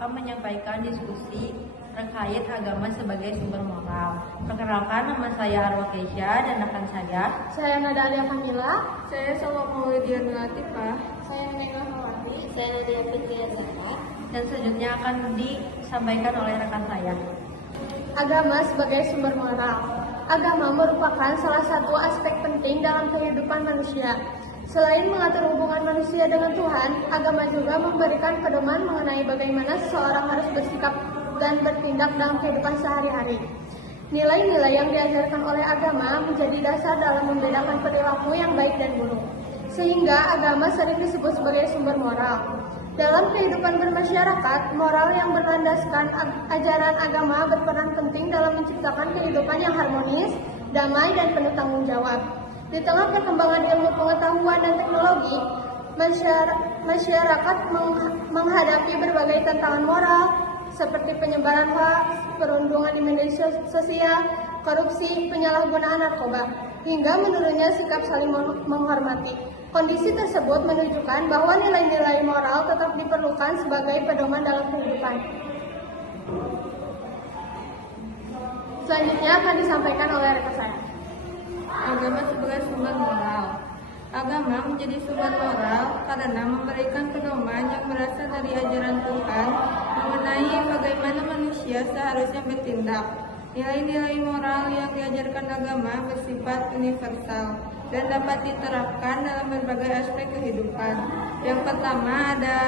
akan menyampaikan diskusi terkait agama sebagai sumber moral. Perkenalkan, nama saya Arwa Keisha dan rekan saya Nada Alia Kamila, saya Salwa Maulidian Latifah, saya Nena Hawati, saya Nadia Fitria Zahra, dan selanjutnya akan disampaikan oleh rekan saya. Agama sebagai sumber moral. Agama merupakan salah satu aspek penting dalam kehidupan manusia. Selain mengatur hubungan manusia dengan Tuhan, agama juga memberikan pedoman mengenai bagaimana seseorang harus bersikap dan bertindak dalam kehidupan sehari-hari. Nilai-nilai yang diajarkan oleh agama menjadi dasar dalam membedakan perilaku yang baik dan buruk, sehingga agama sering disebut sebagai sumber moral. Dalam kehidupan bermasyarakat, moral yang berlandaskan ajaran agama berperan penting dalam menciptakan kehidupan yang harmonis, damai, dan penuh tanggung jawab. Di tengah perkembangan ilmu pengetahuan dan teknologi, masyarakat menghadapi berbagai tantangan moral seperti penyebaran hoaks, perundungan di media sosial, korupsi, penyalahgunaan narkoba, hingga menurunnya sikap saling menghormati. Kondisi tersebut menunjukkan bahwa nilai-nilai moral tetap diperlukan sebagai pedoman dalam kehidupan. Selanjutnya akan disampaikan oleh rekan saya. agama sebagai sumber moral. Agama menjadi sumber moral karena memberikan pedoman yang berasal dari ajaran Tuhan mengenai bagaimana manusia seharusnya bertindak. Nilai-nilai moral yang diajarkan agama bersifat universal dan dapat diterapkan dalam berbagai aspek kehidupan. Yang pertama ada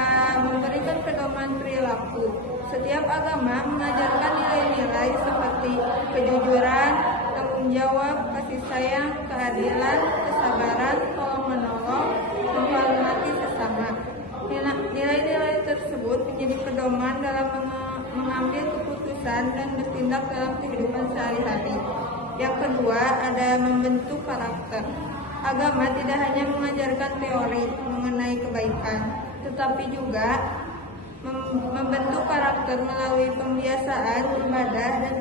memberikan pedoman perilaku. Setiap agama mengajarkan nilai-nilai seperti kejujuran, tanggung jawab, kasih sayang, keadilan, kesabaran, tolong-menolong, menghormati sesama. Nilai-nilai tersebut menjadi pedoman dalam mengambil keputusan dan bertindak dalam kehidupan sehari-hari. Yang kedua, ada membentuk karakter. Agama tidak hanya mengajarkan teori mengenai kebaikan, tetapi juga membentuk karakter melalui pembiasaan, ibadah, dan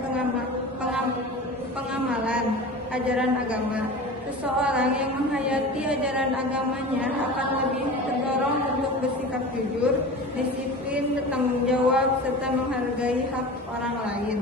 pengamalan ajaran agama. Seseorang yang menghayati ajaran agamanya akan lebih terdorong untuk bersikap jujur, disiplin, bertanggung jawab, serta menghargai hak orang lain.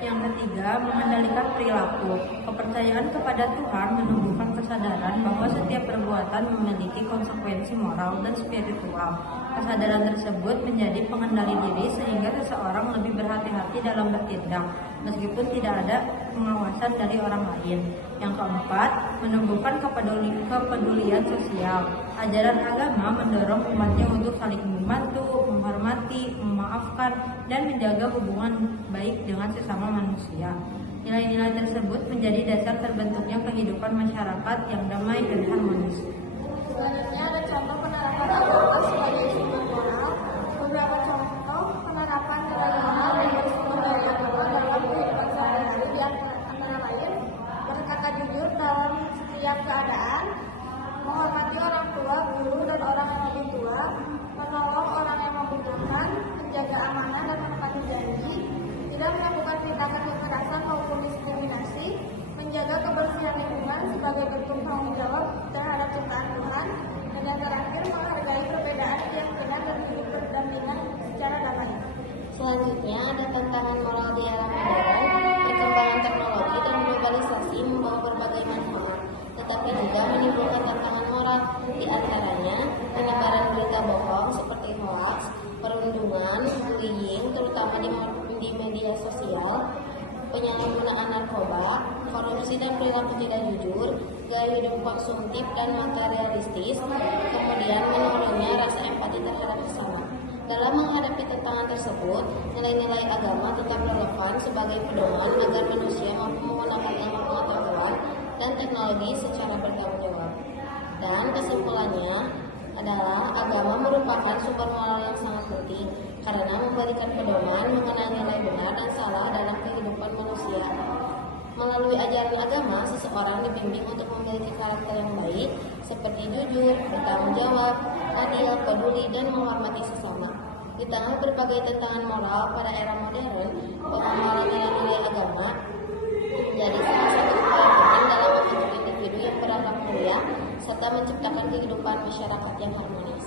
Yang ketiga, mengendalikan perilaku. Kepercayaan kepada Tuhan menumbuhkan kesadaran bahwa setiap perbuatan memiliki konsekuensi moral dan spiritual. Kesadaran tersebut menjadi pengendali diri sehingga seseorang lebih berhati-hati dalam bertindak, meskipun tidak ada pengawasan dari orang lain. Yang keempat, menumbuhkan kepedulian sosial. Ajaran agama mendorong umatnya untuk saling membantu, menghormati, memaafkan, dan menjaga hubungan baik dengan sesama manusia. Nilai-nilai tersebut menjadi dasar terbentuknya kehidupan masyarakat yang damai dan harmonis. Selanjutnya ada contoh penerapan agama sebagai sumber moral. Beberapa contoh penerapan nilai moral yang bersumber dari agama dalam kehidupan sehari-hari di antara lain berkata jujur dalam setiap keadaan, menghormati orang tua, guru, dan orang yang lebih tua, menolong orang yang membutuhkan, menjaga amanah dan menepati janji, tidak melakukan tindakan kekerasan maupun diskriminasi, menjaga kebersihan lingkungan sebagai bentuk tanggung jawab terhadap ciptaan Tuhan, dan yang terakhir menghargai perbedaan keyakinan dan hidup berdampingan secara damai. Selanjutnya ada tantangan moral di era modern. Perkembangan teknologi dan globalisasi membawa berbagai manfaat, tetapi juga menimbulkan tantangan moral, di antaranya penyebaran berita bohong seperti hoaks, perundungan, bullying, terutama di media sosial, penyalahgunaan narkoba, korupsi dan perilaku tidak jujur, gaya hidup konsumtif dan materialistis, kemudian menurunnya rasa empati terhadap sesama. Dalam menghadapi tantangan tersebut, nilai-nilai agama tetap relevan sebagai pedoman agar manusia mampu menggunakan ilmu pengetahuan dan teknologi secara bertanggung jawab. Dan kesimpulannya adalah agama merupakan sumber moral yang sangat penting karena memberikan pedoman mengenai nilai benar dan salah dalam kehidupan manusia. Melalui ajaran agama, seseorang dibimbing untuk memiliki karakter yang baik seperti jujur, bertanggung jawab, adil, peduli, dan menghormati sesama. Di tengah berbagai tantangan moral pada era modern, pengamalan nilai-nilai agama menjadi salah satu upaya penting dalam membentuk individu yang berakhlak mulia serta menciptakan kehidupan masyarakat yang harmonis.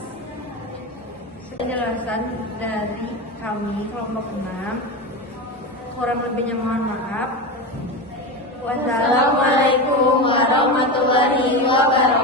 penjelasan dari kami kelompok 6. Kurang lebihnya mohon maaf. Wassalamualaikum warahmatullahi wabarakatuh.